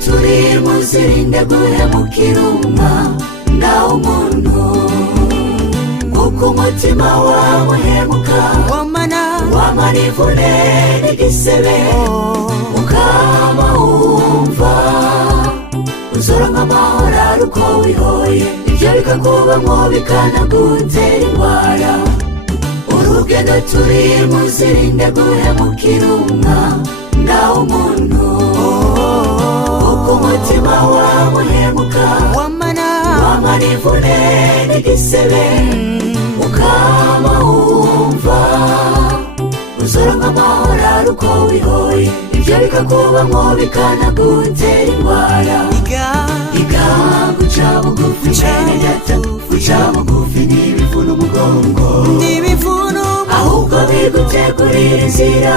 turi muzirinde guhemukira umwana w'umuntu, kuko umutima wawe uhemuka wamana ivune n'igisebe, ukaba wumva uzoronka amahoro ari uko wihoye, ibyo bikakubamwo bikanagutera indwara. Urugendo turi muzirinde guhemukira umwana w'umuntu, kuko umutima wawe uhemuka wamana ivune n'igisebe, ukaba wumva uzoronka amahoro ari uko wihoye, ibyo bikakubamwo bikanagutera indwara. Iga guca bugufi mwene data, guca bugufi ntibivuna umugongo, ahubwo bigutegurira inzira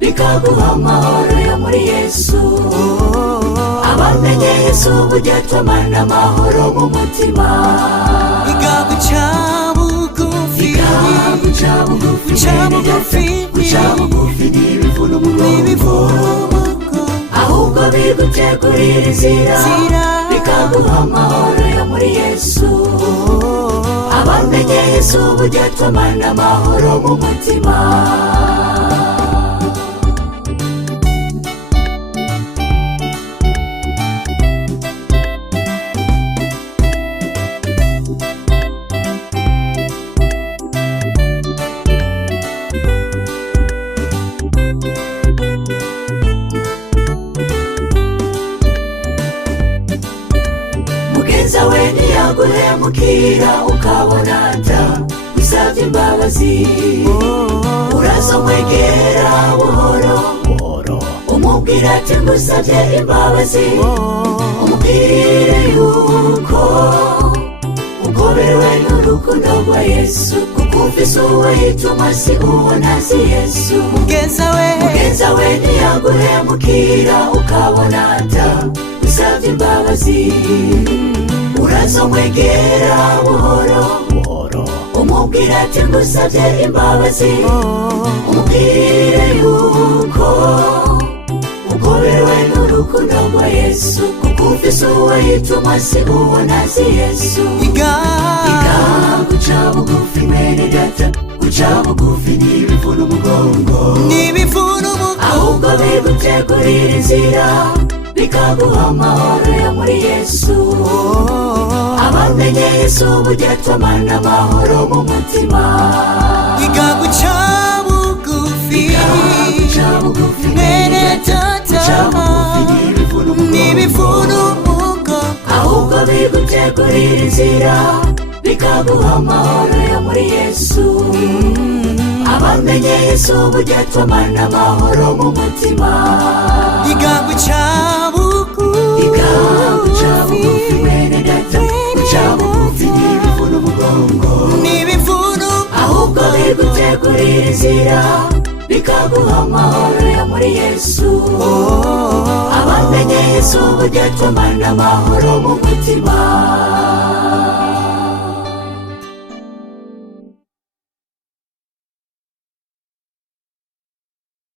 bikaguha amahoro yo muri Yesu. Abamenye Yesu burya twamana amahoro mu mutima. Iga guca bugufi mwene data, guca bugufi ntibivuna umugongo, ahubwo bigutegurira inzira bikaguha amahoro yo muri Yesu. Abamenye Yesu burya twamana amahoro mu mutima. Mugenza we ntiyaguhemukira ukabona atagusavye imbabazi, urazomwegera buhoro umubwira ati ngusavye imbabazi, umubwire yuko ugoberewe n'urukundo rwa Yesu, kuko ufise uwo yituma si uwo ntazi Yesu. Mugenza we ntiyaguhemukira ukabona atagusavye imbabazi, urazomwegera buhoro umubwira ati ngusavye imbabazi, umubwire yuko ugoberewe n'urukundo rwa Yesu, kuko ufise uwo yituma si uwo ntazi Yesu. Iga guca bugufi mwene data, guca bugufi ntibivuna umugongo, ahubwo bigutegurira inzira bikaguha amahoro yo muri Yesu. Abamenye Yesu burya twamana amahoro mu mutima. Iga guca bugufi mwene data, guca bugufi ntibivuna umugongo, ahubwo bigutegurira inzira bikaguha amahoro yo muri Yesu. Abamenye Yesu burya twamana amahoro mu mutima. Iga guca bugufi mwene data, guca bugufi ntibivuna umugongo, ahubwo bigutegurira inzira bikaguha amahoro yo muri Yesu. Abamenye Yesu burya twamana amahoro mu mutima.